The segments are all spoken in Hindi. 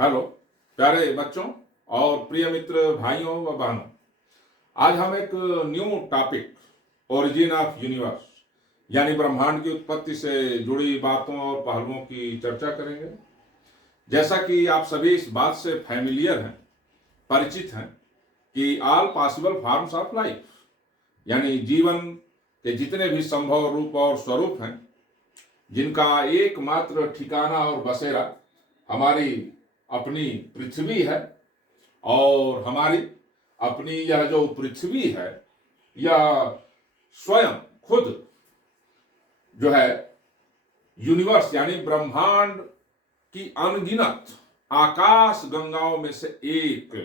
हेलो प्यारे बच्चों और प्रिय मित्र भाइयों व बहनों। आज हम एक new topic origin of universe यानी ब्रह्मांड की उत्पत्ति से जुड़ी बातों और पहलुओं की चर्चा करेंगे। जैसा कि आप सभी इस बात से फैमिलियर हैं, परिचित हैं कि all possible forms of life यानी जीवन के जितने भी संभव रूप और स्वरूप हैं, जिनका एकमात्र ठिकाना और बसेरा हमारी अपनी पृथ्वी है, और हमारी अपनी यह जो पृथ्वी है यह स्वयं खुद जो है यूनिवर्स यानी ब्रह्मांड की अनगिनत आकाश गंगाओं में से एक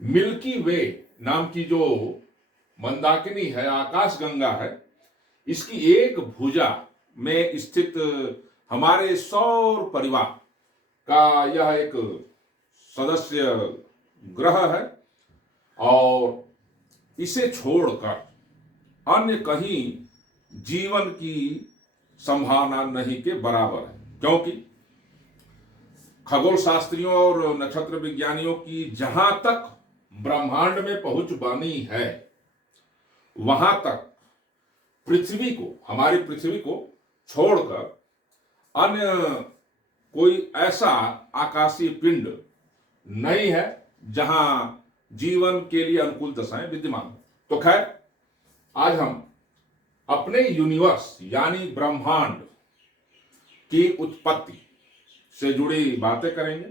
मिल्की वे नाम की जो मंदाकिनी है, आकाश गंगा है, इसकी एक भुजा में स्थित हमारे सौर परिवार का यह एक सदस्य ग्रह है, और इसे छोड़कर अन्य कहीं जीवन की संभावना नहीं के बराबर है। क्योंकि खगोल शास्त्रियों और नक्षत्र विज्ञानियों की जहां तक ब्रह्मांड में पहुंच बनी है, वहां तक पृथ्वी को, हमारी पृथ्वी को छोड़कर अन्य कोई ऐसा आकाशीय पिंड नहीं है जहां जीवन के लिए अनुकूल दशाएं विद्यमान हो। तो खैर, आज हम अपने यूनिवर्स यानी ब्रह्मांड की उत्पत्ति से जुड़ी बातें करेंगे।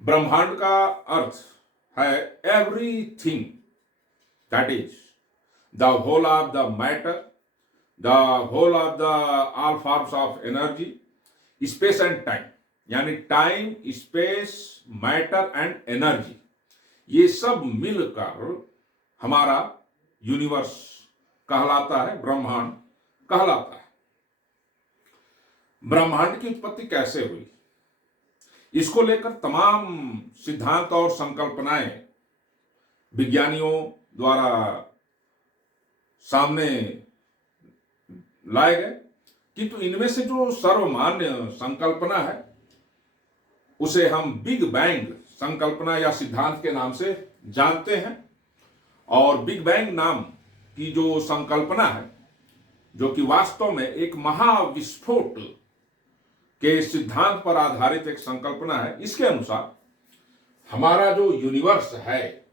ब्रह्मांड का अर्थ है everything that is the whole of the matter, the whole of the all forms of energy, space and time यानी time, space, matter and energy, ये सब मिलकर हमारा यूनिवर्स कहलाता है, ब्रह्मांड कहलाता है। ब्रह्मांड की उत्पत्ति कैसे हुई, इसको लेकर तमाम सिद्धांत और संकल्पनाएं विज्ञानियों द्वारा सामने लाए गए, किंतु इनमें से जो सर्वमान्य संकल्पना है उसे हम बिग बैंग संकल्पना या सिद्धांत के नाम से जानते हैं। और बिग बैंग नाम की जो संकल्पना है, जो कि वास्तव में एक महाविस्फोट के सिद्धांत पर आधारित एक संकल्पना है, इसके अनुसार हमारा जो यूनिवर्स है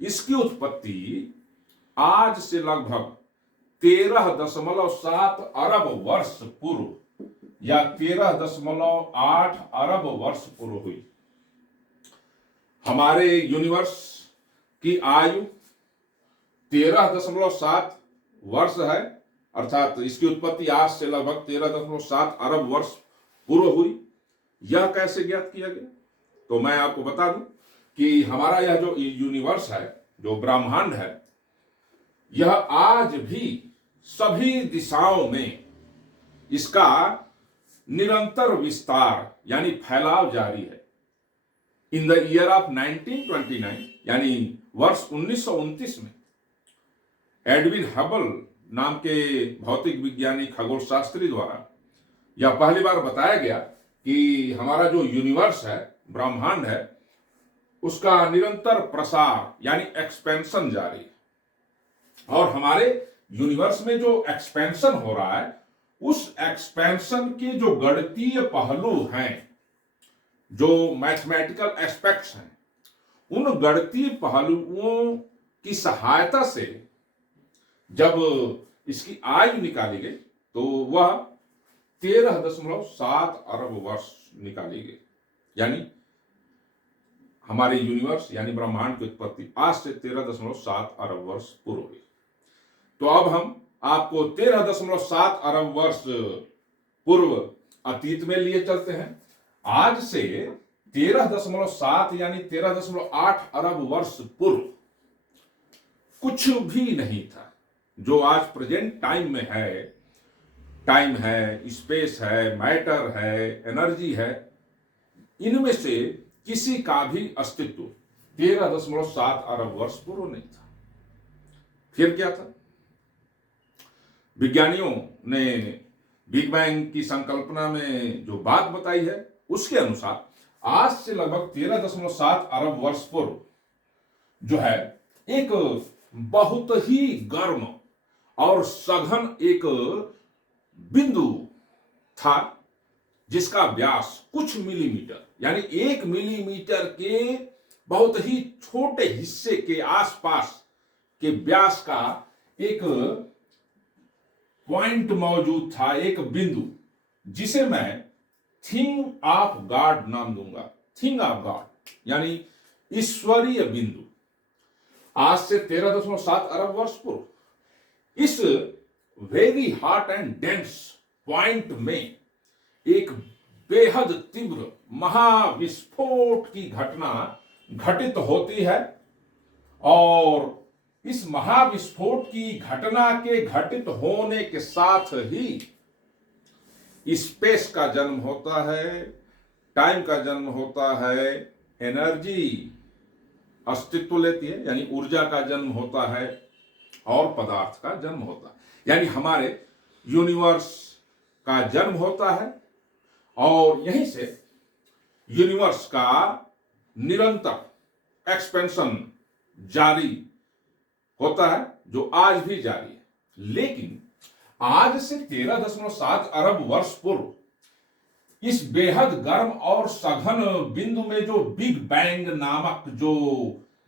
इसकी उत्पत्ति आज से लगभग 13.7 अरब वर्ष पूर्व या 13.8 अरब वर्ष पूर्व हुई। हमारे यूनिवर्स की आयु 13.7 वर्ष है, अर्थात इसकी उत्पत्ति आज से लगभग 13.7 अरब वर्ष पूर्व हुई। यह कैसे ज्ञात किया गया? तो मैं आपको बता दूं कि हमारा यह जो यूनिवर्स है, जो ब्रह्मांड है, यह आज भी सभी दिशाओं में इसका निरंतर विस्तार यानी फैलाव जारी है। इन द ईयर ऑफ 1929 यानी वर्ष 1929 में एडविन हबल नाम के भौतिक विज्ञानी खगोल शास्त्री द्वारा यह पहली बार बताया गया कि हमारा जो यूनिवर्स है, ब्रह्मांड है, उसका निरंतर प्रसार यानी एक्सपेंशन जारी है। और हमारे यूनिवर्स में जो एक्सपेंशन हो रहा है, उस एक्सपेंशन के जो गणितीय पहलू हैं, जो मैथमेटिकल एस्पेक्ट्स हैं, उन गणितीय पहलुओं की सहायता से जब इसकी आयु निकाली गई तो वह 13.7 अरब वर्ष निकाली गई। यानी हमारे यूनिवर्स यानी ब्रह्मांड की उत्पत्ति आज से 13.7 अरब वर्ष पूर्व हुई। तो अब हम आपको 13.7 अरब वर्ष पूर्व अतीत में लिए चलते हैं। आज से 13.7 यानी 13.8 अरब वर्ष पूर्व कुछ भी नहीं था जो आज प्रेजेंट टाइम में है। टाइम है, स्पेस है, मैटर है, एनर्जी है, इनमें से किसी का भी अस्तित्व 13.7 अरब वर्ष पूर्व नहीं था। फिर क्या था? विज्ञानियों ने बिग बैंग की संकल्पना में जो बात बताई है उसके अनुसार आज से लगभग 13.7 अरब वर्ष पूर्व जो है एक बहुत ही गर्म और सघन एक बिंदु था, जिसका व्यास कुछ मिलीमीटर यानी 1 मिलीमीटर के बहुत ही छोटे हिस्से के आसपास के व्यास का एक पॉइंट मौजूद था, एक बिंदु, जिसे मैं थिंग ऑफ गॉड नाम दूंगा। थिंग ऑफ गॉड यानी ईश्वरीय बिंदु। आज से 13.7 अरब वर्ष पूर्व इस very hot and dense point में एक बेहद तीव्र महाविस्फोट की घटना घटित होती है, और इस महाविस्फोट की घटना के घटित होने के साथ ही स्पेस का जन्म होता है, टाइम का जन्म होता है, एनर्जी अस्तित्व लेती है यानी ऊर्जा का जन्म होता है, और पदार्थ का जन्म होता है यानी हमारे यूनिवर्स का जन्म होता है। और यहीं से यूनिवर्स का निरंतर एक्सपेंशन जारी होता है, जो आज भी जारी है। लेकिन आज से 13.7 अरब वर्ष पूर्व इस बेहद गर्म और सघन बिंदु में जो बिग बैंग नामक जो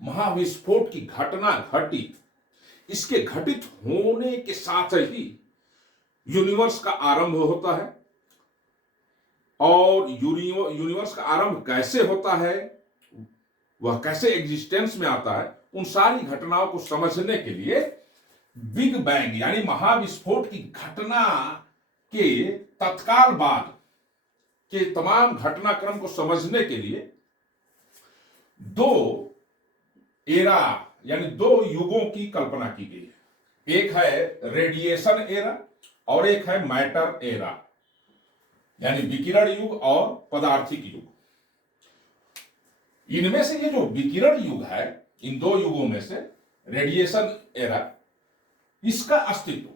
महाविस्फोट की घटना घटी, इसके घटित होने के साथ ही यूनिवर्स का आरंभ होता है। और यूनिवर्स का आरंभ कैसे होता है, वह कैसे एग्जिस्टेंस में आता है, उन सारी घटनाओं को समझने के लिए बिग बैंग यानी महाविस्फोट की घटना के तत्काल बाद के तमाम घटनाक्रम को समझने के लिए दो एरा यानी दो युगों की कल्पना की गई है। एक है रेडिएशन एरा और एक है मैटर एरा यानी विकिरण युग और पदार्थिक युग। इनमें से ये जो विकिरण युग है, इन दो युगों में से रेडिएशन एरा, इसका अस्तित्व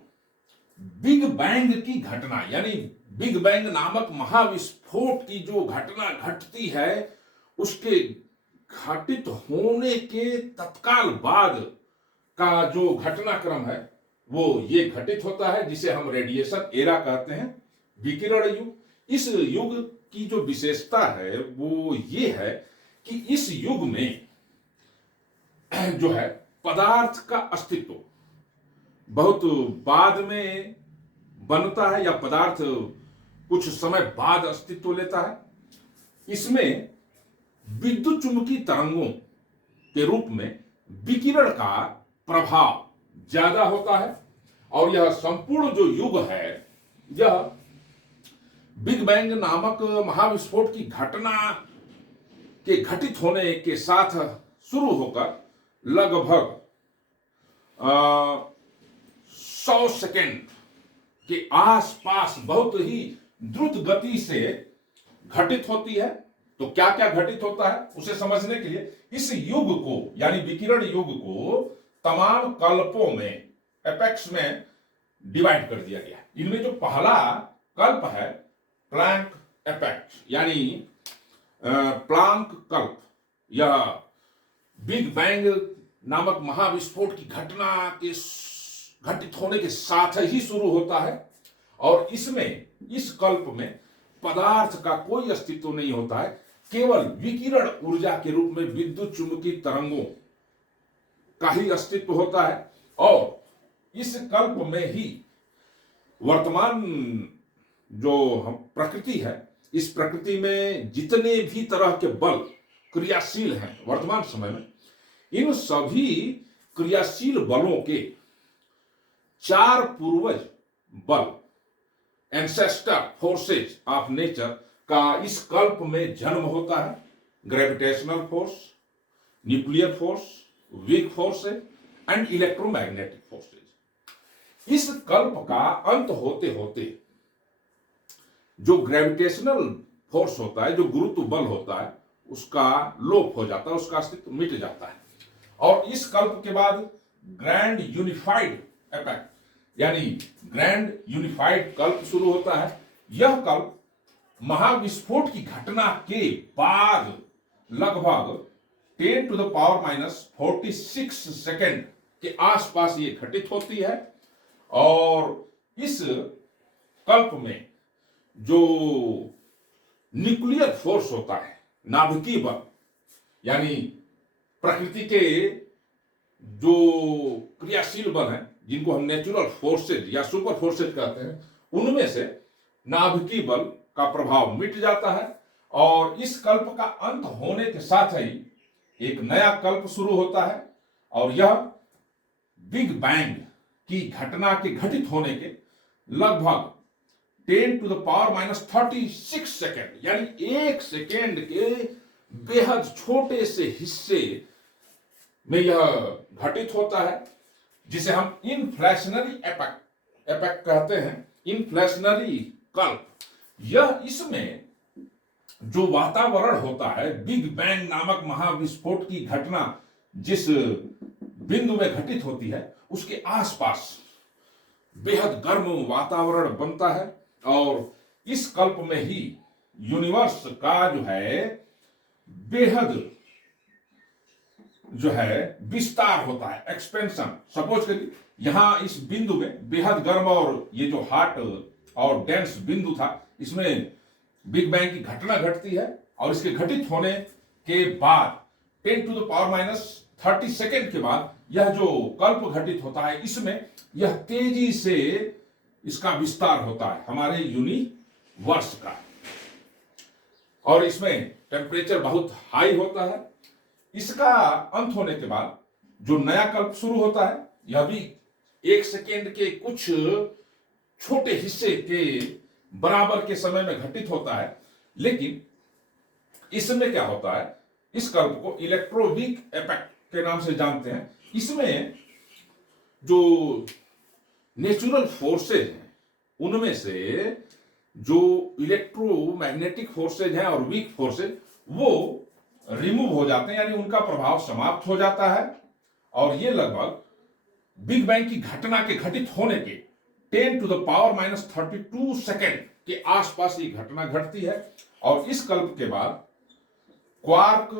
बिग बैंग की घटना यानी बिग बैंग नामक महाविस्फोट की जो घटना घटती है, उसके घटित होने के तत्काल बाद का जो घटनाक्रम है वो ये घटित होता है, जिसे हम रेडिएशन एरा कहते हैं, विकिरण युग। इस युग की जो विशेषता है वो ये है कि इस युग में जो है पदार्थ का अस्तित्व बहुत बाद में बनता है, या पदार्थ कुछ समय बाद अस्तित्व लेता है। इसमें विद्युत चुंबकीय तरंगों के रूप में विकिरण का प्रभाव ज्यादा होता है, और यह संपूर्ण जो युग है यह बिग बैंग नामक महाविस्फोट की घटना के घटित होने के साथ शुरू होकर लगभग 100 सेकेंड के आसपास बहुत ही द्रुत गति से घटित होती है। तो क्या क्या घटित होता है उसे समझने के लिए इस युग को यानी विकिरण युग को तमाम कल्पों में, एपेक्स में डिवाइड कर दिया गया। इनमें जो पहला कल्प है प्लैंक एपेक्ट यानी प्लांक कल्प, यह बिग बैंग नामक महाविस्फोट की घटना के घटित होने के साथ ही शुरू होता है, और इसमें इस कल्प में पदार्थ का कोई अस्तित्व नहीं होता है, केवल विकिरण ऊर्जा के रूप में विद्युत चुंबकीय तरंगों का ही अस्तित्व होता है। और इस कल्प में ही वर्तमान जो हम प्रकृति है, इस प्रकृति में जितने भी तरह के बल क्रियाशील हैं वर्तमान समय में, इन सभी क्रियाशील बलों के 4 पूर्वज बल, एंसेस्टर फोर्सेज ऑफ नेचर का इस कल्प में जन्म होता है। Gravitational force, nuclear force, week forces and electromagnetic forces. इस कल्प का अंत होते होते जो ग्रेविटेशनल फोर्स होता है, जो गुरुत्व बल होता है, उसका लोप हो जाता है, उसका अस्तित्व मिट जाता है। और इस कल्प के बाद ग्रैंड यूनिफाइड एपेक्ट यानी ग्रैंड यूनिफाइड कल्प शुरू होता है। यह कल्प महाविस्फोट की घटना के बाद लगभग 10⁻⁻46 सेकेंड के आसपास ये घटित होती है। और इस कल्प में जो न्यूक्लियर फोर्स होता है, नाभिकीय बल, यानी प्रकृति के जो क्रियाशील बल हैं, जिनको हम नेचुरल फोर्सेज या सुपर फोर्सेज कहते हैं, उनमें से नाभिकीय बल का प्रभाव मिट जाता है और इस कल्प का अंत होने के साथ ही एक नया कल्प शुरू होता है। और यह बिग बैंग की घटना के घटित होने के लगभग 10⁻⁻36 सेकेंड, यानी 1 सेकेंड के बेहद छोटे से हिस्से में यह घटित होता है, जिसे हम इन्फ्लेशनरी एपेक कहते हैं, इन्फ्लेशनरी कल्प। यह इसमें जो वातावरण होता है, बिग बैंग नामक महाविस्फोट की घटना जिस बिंदु में घटित होती है, उसके आसपास बेहद गर्म वातावरण बनता है और इस कल्प में ही यूनिवर्स का बेहद विस्तार होता है, एक्सपेंशन। सपोज करिए यहां इस बिंदु में बेहद गर्म और ये जो हॉट और डेंस बिंदु था, इसमें बिग बैंग की घटना घटती है और इसके घटित होने के बाद 10⁻30 सेकेंड के बाद यह जो कल्प घटित होता है, इसमें यह तेजी से इसका विस्तार होता है हमारे यूनिवर्स का, और इसमें टेम्परेचर बहुत हाई होता है। इसका अंत होने के बाद जो नया कल्प शुरू होता है, यह भी 1 सेकेंड के कुछ छोटे हिस्से के बराबर के समय में घटित होता है। लेकिन इसमें क्या होता है, इस कल्प को इलेक्ट्रोवीक एपेक के नाम से जानते हैं। इसमें जो नेचुरल फोर्सेज हैं, उनमें से जो इलेक्ट्रोमैग्नेटिक फोर्सेज हैं और वीक फोर्सेज, वो रिमूव हो जाते हैं, यानी उनका प्रभाव समाप्त हो जाता है। और ये लगभग बिग बैंग की घटना के घटित होने के 10⁻32 सेकेंड के आसपास ये घटना घटती है। और इस कल्प के बाद क्वार्क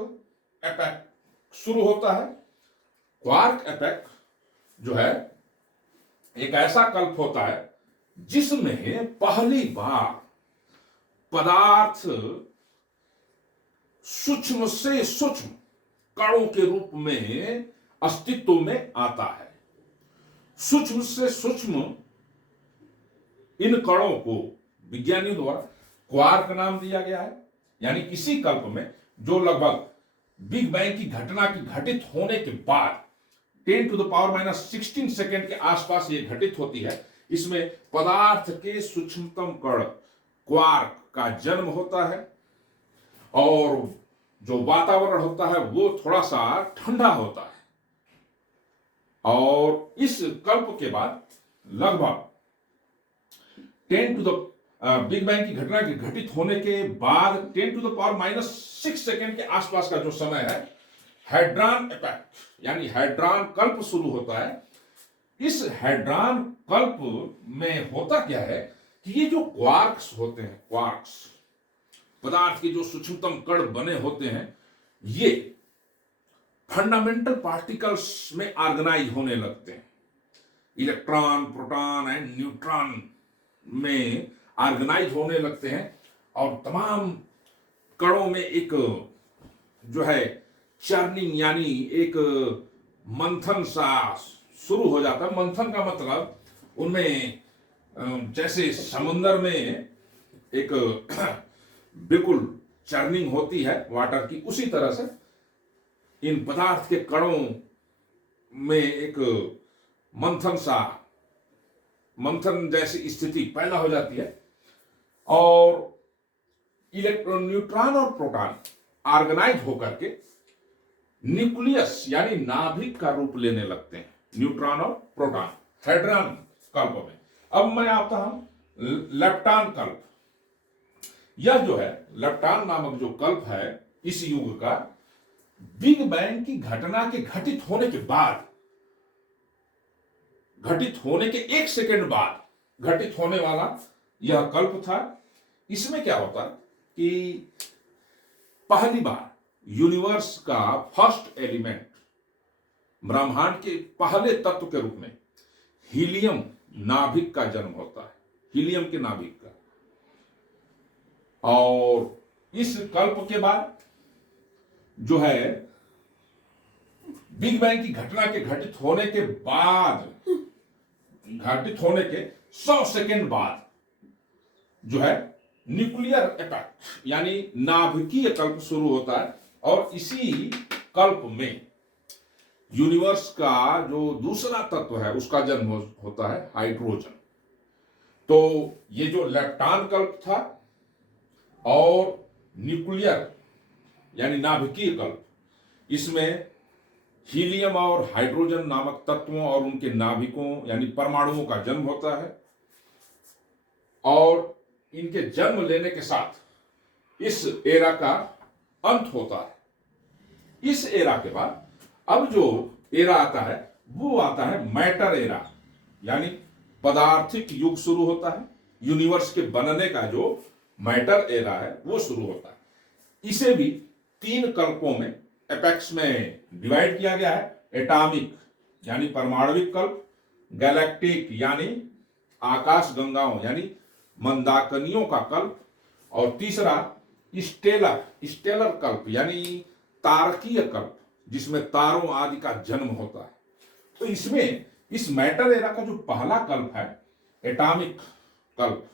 एपेक शुरू होता है। क्वार्क एपेक एक ऐसा कल्प होता है जिसमें पहली बार पदार्थ सूक्ष्म से सूक्ष्म कणों के रूप में अस्तित्व में आता है। सूक्ष्म से सूक्ष्म इन कणों को विज्ञानियों द्वारा क्वार्क नाम दिया गया है। यानी इसी कल्प में जो लगभग बिग बैंग की घटना की घटित होने के बाद 10⁻16 सेकेंड के आसपास ये घटित होती है, इसमें पदार्थ के सूक्ष्मतम कण क्वार्क का जन्म होता है और जो वातावरण होता है वो थोड़ा सा ठंडा होता है। और इस कल्प के बाद लगभग बिग बैंग की घटना के घटित होने के बाद 10⁻6 सेकेंड के आसपास का जो समय है, हैड्रॉन एपेक यानी हैड्रॉन कल्प शुरू होता है। इस हैड्रॉन कल्प में होता क्या है कि ये जो क्वार्क्स होते हैं, क्वार्क्स पदार्थ के जो सूक्ष्मतम कण बने होते हैं, ये फंडामेंटल पार्टिकल्स में ऑर्गेनाइज होने लगते हैं। इलेक्ट्रॉन, प्रोटॉन एंड न्यूट्रॉन में ऑर्गेनाइज होने लगते हैं और तमाम कणों में एक चर्निंग यानी एक मंथन सा शुरू हो जाता है। मंथन का मतलब उनमें जैसे समुद्र में एक बिल्कुल चर्निंग होती है वाटर की, उसी तरह से इन पदार्थ के कणों में एक मंथन जैसी स्थिति पैदा हो जाती है और इलेक्ट्रॉन, न्यूट्रॉन और प्रोटॉन ऑर्गेनाइज होकर के न्यूक्लियस यानी नाभिक का रूप लेने लगते हैं, न्यूट्रॉन और प्रोटॉन हैड्रॉन कल्प में। अब मैं आता हूं लेप्टॉन कल्प। यह जो है लेप्टॉन नामक जो कल्प है, इस युग का बिग बैंग की घटना के घटित होने के बाद, घटित होने के 1 सेकेंड बाद घटित होने वाला यह कल्प था। इसमें क्या होता है कि पहली बार यूनिवर्स का फर्स्ट एलिमेंट, ब्रह्मांड के पहले तत्व के रूप में हीलियम नाभिक का जन्म होता है, हीलियम के नाभिक का। और इस कल्प के बाद जो है बिग बैंग की घटना के घटित होने के बाद, घटित होने के 100 सेकेंड बाद जो है न्यूक्लियर इफेक्ट यानी नाभिकीय कल्प शुरू होता है। और इसी कल्प में यूनिवर्स का जो दूसरा तत्व है उसका जन्म होता है, हाइड्रोजन। तो ये जो लेप्टान कल्प था और न्यूक्लियर यानी नाभिकीय कल्प, इसमें हीलियम और हाइड्रोजन नामक तत्वों और उनके नाभिकों यानी परमाणुओं का जन्म होता है। और इनके जन्म लेने के साथ इस एरा का अंत होता है। इस एरा के बाद अब जो एरा आता है वो आता है मैटर एरा, यानी पदार्थिक युग शुरू होता है। यूनिवर्स के बनने का जो मैटर एरा है वो शुरू होता है। इसे भी 3 कल्पों में, एपेक्स में डिवाइड किया गया है। एटॉमिक यानी परमाणविक कल्प, गैलेक्टिक यानी आकाश गंगाओं यानी मंदाकिनियों का कल्प, और तीसरा स्टेलर कल्प यानी तारकीय कल्प, जिसमें तारों आदि का जन्म होता है। तो इसमें इस मैटर एरा का जो पहला कल्प है एटॉमिक कल्प,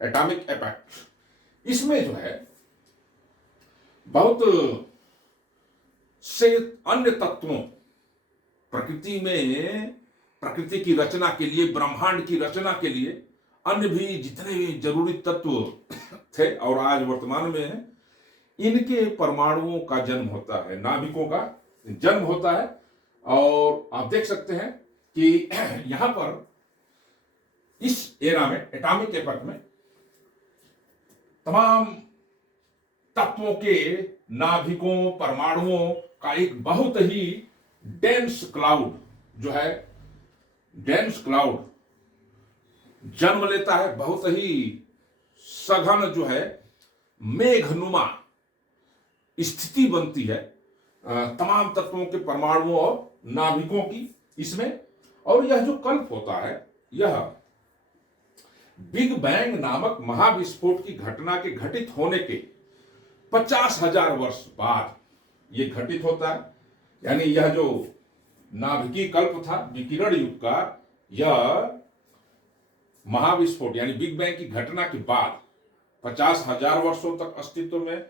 एटॉमिक एपेक्ट, इसमें जो है बहुत से अन्य तत्वों, प्रकृति में, प्रकृति की रचना के लिए, ब्रह्मांड की रचना के लिए अन्य भी जितने भी जरूरी तत्व थे और आज वर्तमान में है, इनके परमाणुओं का जन्म होता है, नाभिकों का जन्म होता है। और आप देख सकते हैं कि यहां पर इस एरा में, एटॉमिक एपॉक में, तमाम तत्वों के नाभिकों, परमाणुओं का एक बहुत ही डेंस क्लाउड जो है, डेंस क्लाउड जन्म लेता है। बहुत ही सघन जो है मेघनुमा स्थिति बनती है तमाम तत्वों के परमाणुओं और नाभिकों की इसमें। और यह जो कल्प होता है, यह बिग बैंग नामक महाविस्फोट की घटना के घटित होने के 50,000 वर्ष बाद यह घटित होता है। यानी यह जो नाभिकीय कल्प था विकिरण युग का, यह महाविस्फोट यानी बिग बैंग की घटना के बाद 50,000 वर्षों तक अस्तित्व में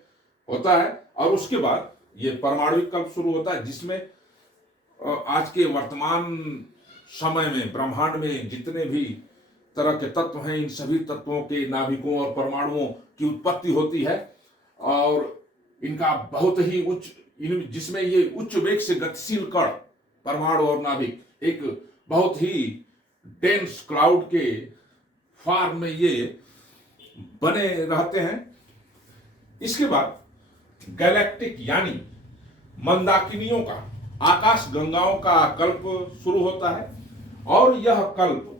होता है। और उसके बाद यह परमाणुविक कल्प शुरू होता है, जिसमें आज के वर्तमान समय में ब्रह्मांड में जितने भी तरह के तत्व हैं, इन सभी तत्वों के नाभिकों और परमाणुओं की उत्पत्ति होती है। और इनका बहुत ही उच्च, जिसमें ये उच्च वेग से गतिशील कण, परमाणु और नाभिक, एक बहुत ही डेंस क्लाउड के फॉर्म में ये बने रहते हैं। इसके बाद गैलेक्टिक यानी मंदाकिनियों का, आकाश गंगाओं का कल्प शुरू होता है। और यह कल्प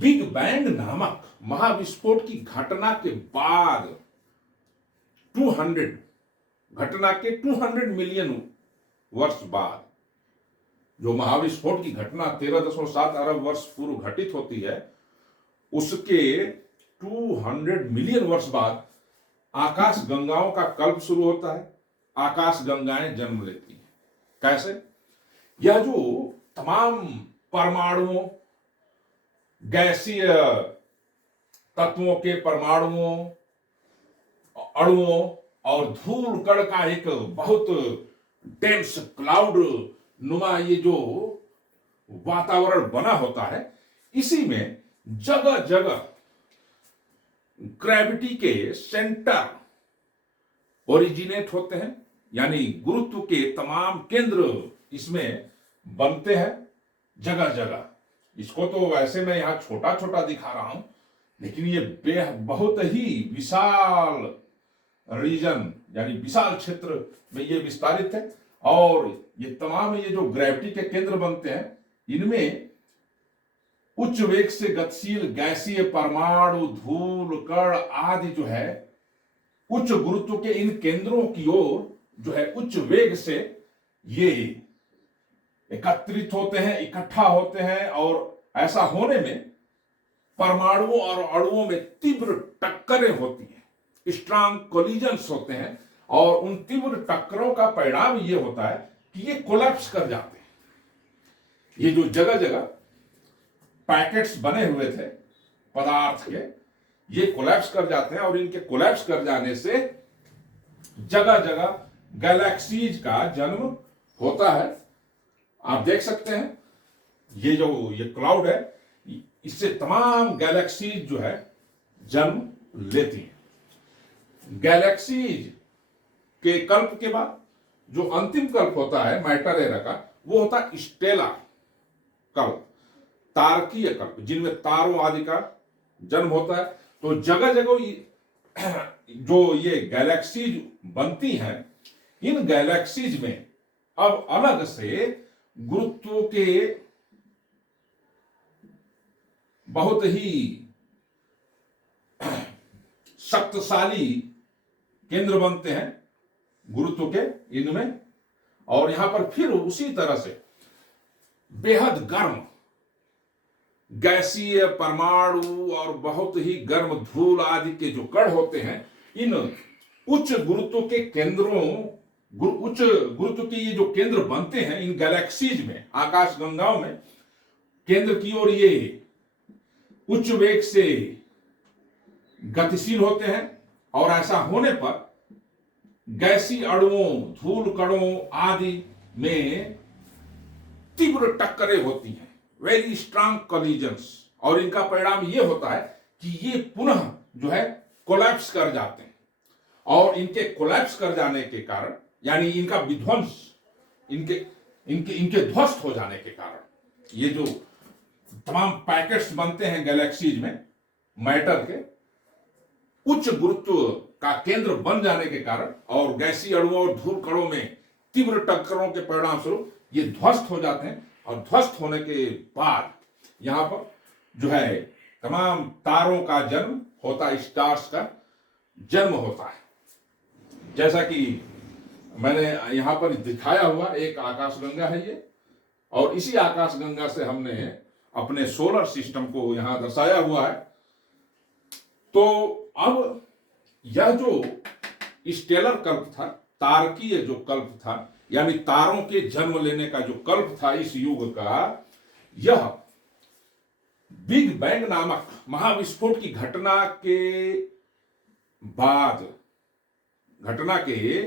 बिग बैंग नामक महाविस्फोट की घटना के बाद 200 मिलियन वर्ष बाद, जो महाविस्फोट की घटना 13.7 अरब वर्ष पूर्व घटित होती है, उसके 200 मिलियन वर्ष बाद आकाश गंगाओं का कल्प शुरू होता है। आकाश गंगाएं जन्म लेती हैं। कैसे? यह जो तमाम परमाणुओं, गैसीय तत्वों के परमाणुओं, अणुओं और धूल कण का एक बहुत डेंस क्लाउड नुमा ये जो वातावरण बना होता है, इसी में जगह जगह ग्रेविटी के सेंटर ओरिजिनेट होते हैं, यानी गुरुत्व के तमाम केंद्र इसमें बनते हैं जगह जगह। इसको तो वैसे मैं यहां छोटा छोटा दिखा रहा हूं, लेकिन ये बहुत ही विशाल रीजन यानी विशाल क्षेत्र में ये विस्तारित है। और ये तमाम ये जो ग्रेविटी के केंद्र बनते हैं, इनमें उच्च वेग से गतिशील गैसीय परमाणु, धूल, कण आदि जो है उच्च गुरुत्व के इन केंद्रों की ओर जो है उच्च वेग से ये एकत्रित होते हैं, इकट्ठा होते हैं, और ऐसा होने में परमाणुओं और अणुओं में तीव्र टक्करें होती हैं, स्ट्रांग कोलिजन्स होते हैं, और उन तीव्र टक्करों का परिणाम ये होता है कि ये कोलैप्स कर जाते हैं। ये जो जगह जगह पैकेट्स बने हुए थे पदार्थ के, ये कोलैप्स कर जाते हैं, और इनके कोलैप्स कर जाने से जगह जगह गैलेक्सीज का जन्म होता है। आप देख सकते हैं ये जो ये क्लाउड है, इससे तमाम गैलेक्सीज जो है जन्म लेती हैं। गैलेक्सीज के कल्प के बाद जो अंतिम कल्प होता है मैटर एरा का, वो होता है स्टेला कल्प, तारकीय कल्प, जिनमें तारों आदि का जन्म होता है। तो जगह जगह जो ये गैलेक्सीज बनती हैं, इन गैलेक्सीज में अब अलग से गुरुत्व के बहुत ही शक्तिशाली केंद्र बनते हैं गुरुत्व के इनमें, और यहां पर फिर उसी तरह से बेहद गर्म गैसीय परमाणु और बहुत ही गर्म धूल आदि के जो कण होते हैं, इन उच्च गुरुत्व के केंद्रों, उच्च गुरुत्व के ये जो केंद्र बनते हैं इन गैलेक्सीज में, आकाश गंगाओं में, केंद्र की ओर ये उच्च वेग से गतिशील होते हैं, और ऐसा होने पर गैसीय अणुओं, धूल कणों आदि में तीव्र टक्करें होती हैं, वेरी स्ट्रांग कोलिजन्स, और इनका परिणाम यह होता है कि ये पुनः जो है कोलैप्स कर जाते हैं, और इनके कोलैप्स कर जाने के कारण, यानी इनका विध्वंस, इनके इनके इनके ध्वस्त हो जाने के कारण, ये जो तमाम पैकेट्स बनते हैं गैलेक्सीज में मैटर के, उच्च गुरुत्व का केंद्र बन जाने के कारण और गैसीय अणुओं और धूल कणों में तीव्र टक्करों के परिणाम स्वरूप ये ध्वस्त हो जाते हैं, और ध्वस्त होने के बाद यहां पर जो है तमाम तारों का जन्म होता है, स्टार्स का जन्म होता है। जैसा कि मैंने यहां पर दिखाया हुआ एक आकाशगंगा है ये, और इसी आकाशगंगा से हमने अपने सोलर सिस्टम को यहां दर्शाया हुआ है। तो अब यह जो स्टेलर कल्प था, तारकीय जो कल्प था, यानी तारों के जन्म लेने का जो कल्प था इस युग का, यह बिग बैंग नामक महाविस्फोट की घटना के बाद, घटना के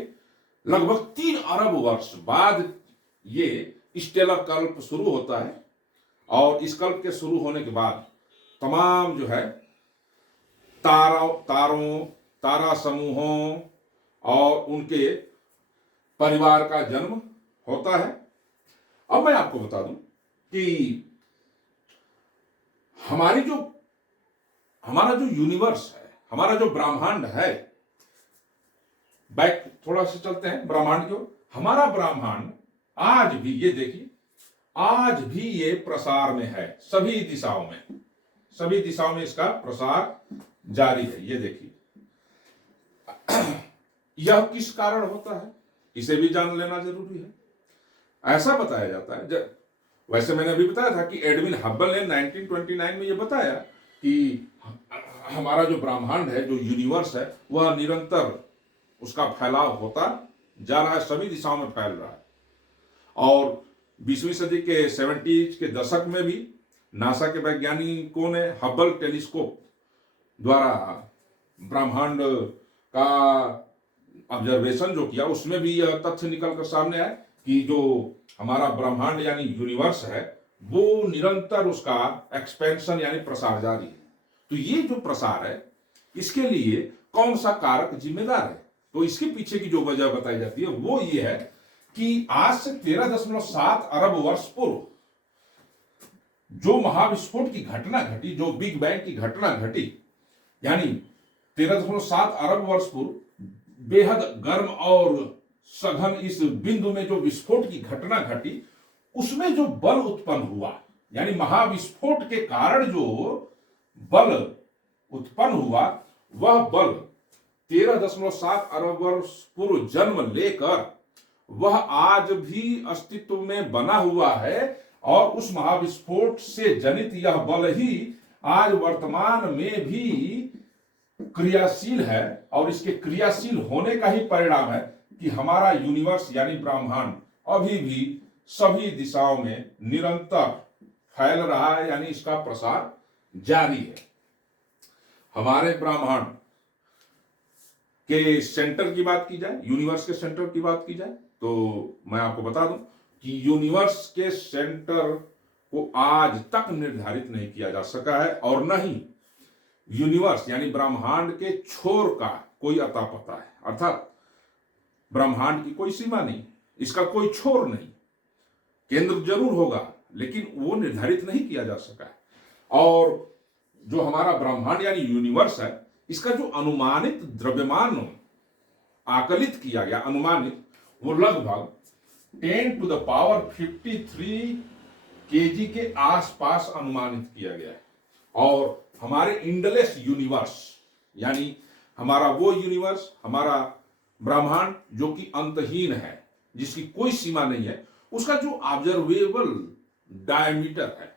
लगभग 3 अरब वर्ष बाद ये स्टेलर कल्प शुरू होता है। और इस कल्प के शुरू होने के बाद तमाम जो है तारों, तारा समूहों और उनके परिवार का जन्म होता है। अब मैं आपको बता दूं कि हमारा जो यूनिवर्स है, हमारा जो ब्रह्मांड है, बैक थोड़ा सा चलते हैं ब्रह्मांड की ओर। हमारा ब्रह्मांड आज भी, ये देखिए, आज भी ये प्रसार में है, सभी दिशाओं में इसका प्रसार जारी है। ये देखिए, यह किस कारण होता है, इसे भी जान लेना जरूरी है। ऐसा बताया जाता है, वैसे मैंने अभी बताया था कि एडविन हब्बल ने 1929 में यह बताया कि हमारा जो ब्रह्मांड है, जो यूनिवर्स है, वह निरंतर उसका फैलाव होता जा रहा है, सभी दिशाओं में फैल रहा है। और 20वीं सदी के 70s के दशक में भी नासा के वैज्ञानिकों ने हब्बल टेलीस्कोप द्वारा ब्रह्मांड का ऑब्जर्वेशन जो किया, उसमें भी यह तथ्य निकलकर सामने आया कि जो हमारा ब्रह्मांड यानी यूनिवर्स है, वो निरंतर उसका एक्सपेंशन यानी प्रसार जारी है। तो ये जो प्रसार है, इसके लिए कौन सा कारक जिम्मेदार है? तो इसके पीछे की जो वजह बताई जाती है वो ये है कि आज से 13.7 अरब वर्ष पूर्व जो महाविस्फोट की घटना घटी, जो बिग बैंग की घटना घटी, यानी 13.7 अरब वर्ष पूर्व बेहद गर्म और सघन इस बिंदु में जो विस्फोट की घटना घटी, उसमें जो बल उत्पन्न हुआ, यानी महाविस्फोट के कारण जो बल उत्पन्न हुआ, वह बल 13.7 अरब वर्ष पूर्व जन्म लेकर वह आज भी अस्तित्व में बना हुआ है, और उस महाविस्फोट से जनित यह बल ही आज वर्तमान में भी क्रियाशील है, और इसके क्रियाशील होने का ही परिणाम है कि हमारा यूनिवर्स यानी ब्रह्मांड अभी भी सभी दिशाओं में निरंतर फैल रहा है, यानी इसका प्रसार जारी है। हमारे ब्रह्मांड के सेंटर की बात की जाए, यूनिवर्स के सेंटर की बात की जाए, तो मैं आपको बता दूं कि यूनिवर्स के सेंटर को आज तक निर्धारित नहीं किया जा सका है, और न ही यूनिवर्स यानी ब्रह्मांड के छोर का कोई अता पता है। अर्थात ब्रह्मांड की कोई सीमा नहीं, इसका कोई छोर नहीं, केंद्र जरूर होगा लेकिन वो निर्धारित नहीं किया जा सका है। और जो हमारा ब्रह्मांड यानी यूनिवर्स है, इसका जो अनुमानित द्रव्यमान आकलित किया गया, अनुमानित, वो लगभग 10⁻53 kg के आसपास अनुमानित किया गया है। और हमारे इंडलेस यूनिवर्स यानी हमारा वो यूनिवर्स, हमारा ब्रह्मांड जो कि अंतहीन है, जिसकी कोई सीमा नहीं है, उसका जो ऑब्जर्वेबल डायमीटर है,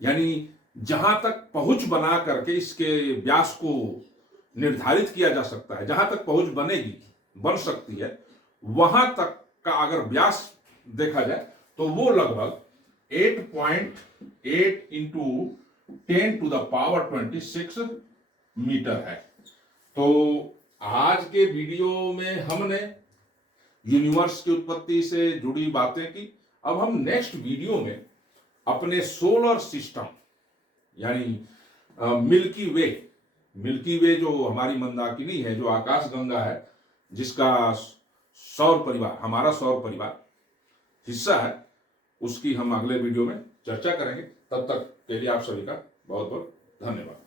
यानी जहां तक पहुंच बना करके इसके व्यास को निर्धारित किया जा सकता है, जहां तक पहुंच बन सकती है, वहां तक का अगर व्यास देखा जाए तो वो लगभग 8.8 इंटू 10⁻26 मीटर है। तो आज के वीडियो में हमने यूनिवर्स की उत्पत्ति से जुड़ी बातें की। अब हम नेक्स्ट वीडियो में अपने सोलर सिस्टम यानी मिल्की वे जो हमारी मंदाकिनी है, जो आकाश गंगा है, जिसका सौर परिवार, हमारा सौर परिवार हिस्सा है, उसकी हम अगले वीडियो में चर्चा करेंगे। तब तक के लिए आप सभी का बहुत बहुत धन्यवाद।